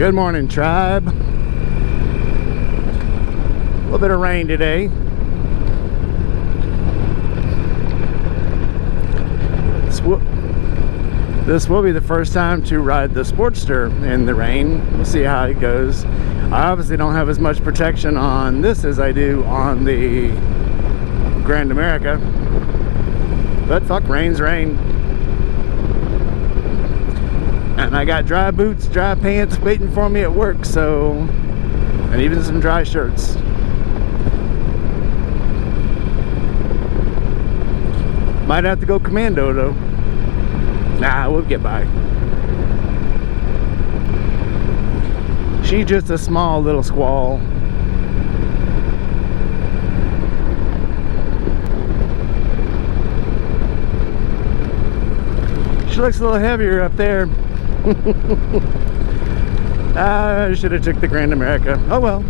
Good morning, tribe. A little bit of rain today. This will be the first time to ride the Sportster in the rain. We'll see how it goes. I obviously don't have as much protection on this as I do on the Grand America. But fuck, rain's rain. And I got dry boots, dry pants waiting for me at work, so, and even some dry shirts. Might have to go commando though. Nah, we'll get by. She's just a small little squall. She looks a little heavier up there. I should have took the Grand America. Oh well.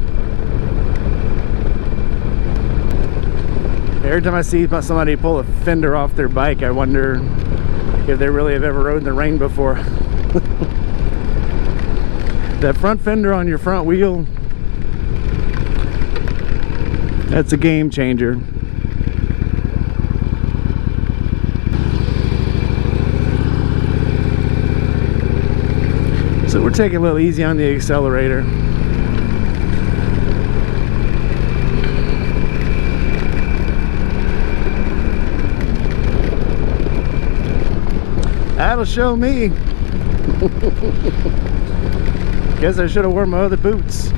Every time I see somebody pull a fender off their bike, I wonder if they really have ever rode in the rain before. That front fender on your front wheel, that's a game changer. So we're taking a little easy on the accelerator. That'll show me. Guess I should have worn my other boots.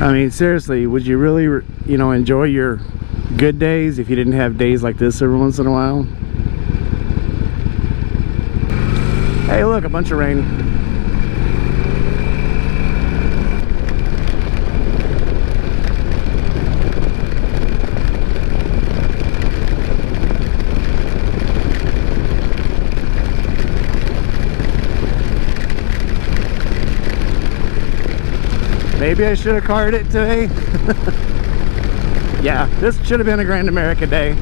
I mean, seriously, would you really, you know, enjoy your good days if you didn't have days like this every once in a while? Hey, look, a bunch of rain. Maybe I should have carted it today. Yeah, this should have been a Grand America day.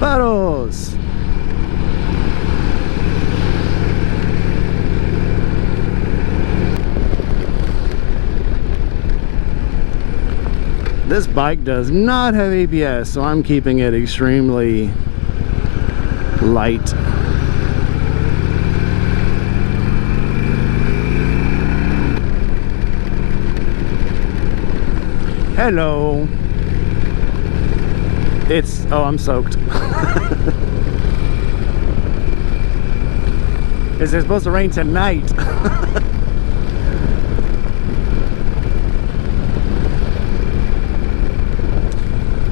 Bottles. This bike does not have ABS, so I'm keeping it extremely light. Hello. It's, oh, I'm soaked. Is it supposed to rain tonight?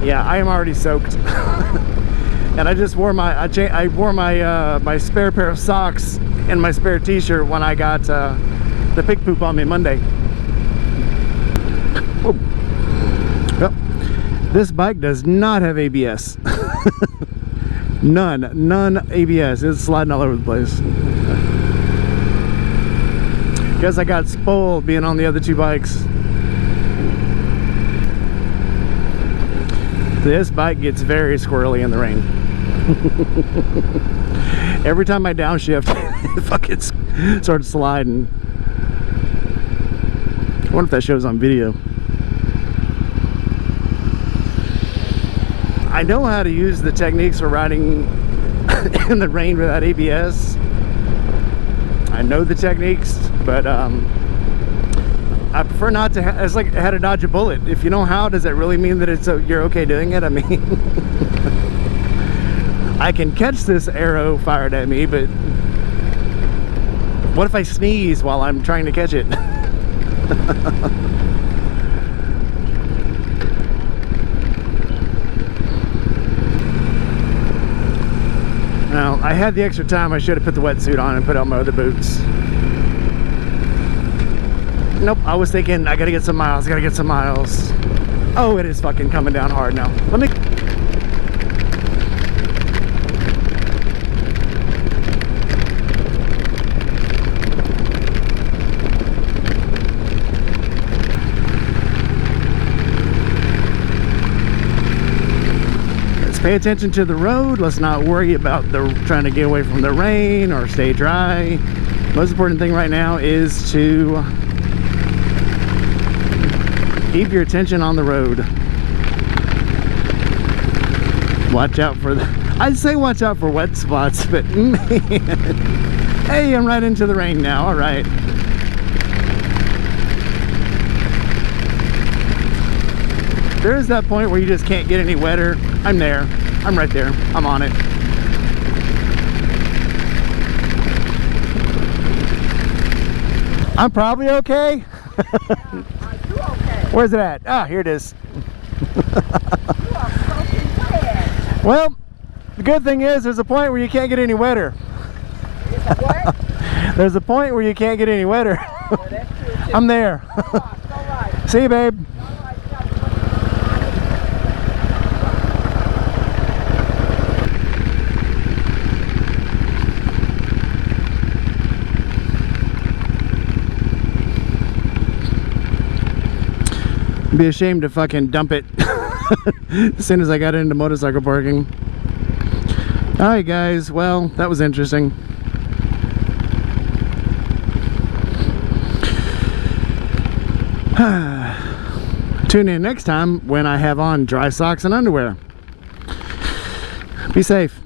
Yeah, I am already soaked. And I just wore my, I wore my my spare pair of socks and my spare t-shirt when I got the pig poop on me Monday. Oh. Yep. This bike does not have ABS. None ABS. It's sliding all over the place. Guess I got spoiled being on the other two bikes. This bike gets very squirrely in the rain. Every time I downshift, it fucking starts sliding. I wonder if that shows on video. I know how to use the techniques for riding in the rain without ABS. I know the techniques, but I prefer not to. It's like how to dodge a bullet. If you know how, does that really mean that it's you're okay doing it? I mean, I can catch this arrow fired at me, but what if I sneeze while I'm trying to catch it? Now, I had the extra time. I should have put the wetsuit on and put on my other boots. Nope, I was thinking I gotta get some miles, Oh, it is fucking coming down hard now. Let me pay attention to the road. Let's not worry about trying to get away from the rain or stay dry. Most important thing right now is to keep your attention on the road. Watch out for I'd say watch out for wet spots, but man. Hey, I'm right into the rain now. All right. There is that point where you just can't get any wetter. I'm there. I'm right there. I'm on it. I'm probably okay. Are you okay? Where's it at? Ah, here it is. You are soaking wet. Well, the good thing is there's a point where you can't get any wetter. It's a what? There's a point where you can't get any wetter. Well, that's true too. I'm there. All right. See you, babe. Be ashamed to fucking dump it as soon as I got into motorcycle parking. Alright guys, well, that was interesting. Tune in next time when I have on dry socks and underwear. Be safe.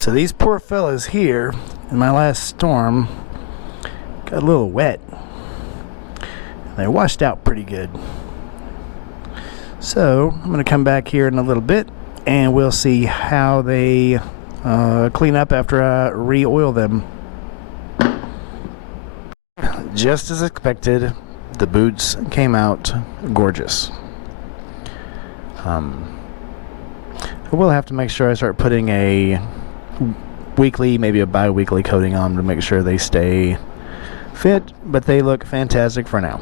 So these poor fellas here in my last storm got a little wet. They washed out pretty good. So I'm going to come back here in a little bit and we'll see how they clean up after I re-oil them. Just as expected, the boots came out gorgeous. I will have to make sure I start putting a weekly, maybe a bi-weekly coating on to make sure they stay fit, but they look fantastic for now.